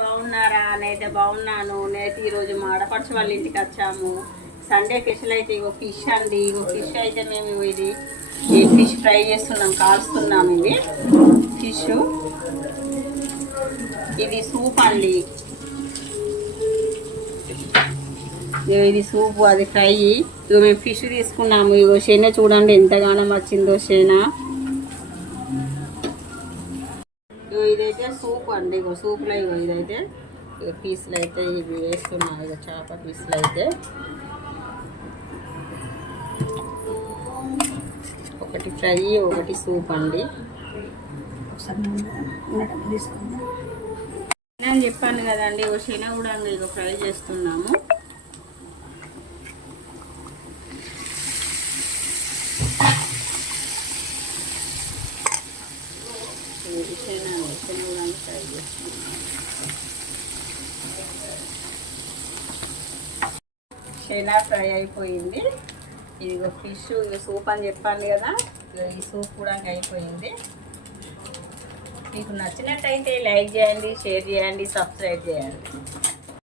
బాగున్నారా? నేనైతే బాగున్నాను. నేనైతే ఈరోజు మా ఆడపడుచు వాళ్ళ ఇంటికి వచ్చాము. సండే స్పెషల్ అయితే ఇగో ఫిష్ అండి. ఇగో ఫిష్ అయితే మేము ఇది ఈ ఫిష్ ఫ్రై చేస్తున్నాం, కాల్స్తున్నాం. ఇది ఫిష్, ఇది సూప్ అండి. ఇది సూపు, అది ఫ్రై. ఇగో మేము ఫిష్ తీసుకున్నాము. ఇగో శేన చూడండి ఎంతగానో వచ్చిందో శేన. ఇదైతే సూప్ అండి. ఇగో సూప్లో ఇగో ఇదైతే పీసులు అయితే ఇవి వేస్తున్నాను. ఇక చేప పీసులు అయితే ఒకటి ఫ్రై, ఒకటి సూప్ అండి. నేను చెప్పాను కదండి, ఒక శనగ కూడా ఇక ఫ్రై చేస్తున్నాము. శనగ ఫ్రై అయిపోయింది. ఇదిగో ఫిష్, ఇక సూప్ అని చెప్పాను కదా, ఈ సూప్ కూడా అయిపోయింది. మీకు నచ్చినట్టయితే లైక్ చేయండి, షేర్ చేయండి, సబ్స్క్రైబ్ చేయండి.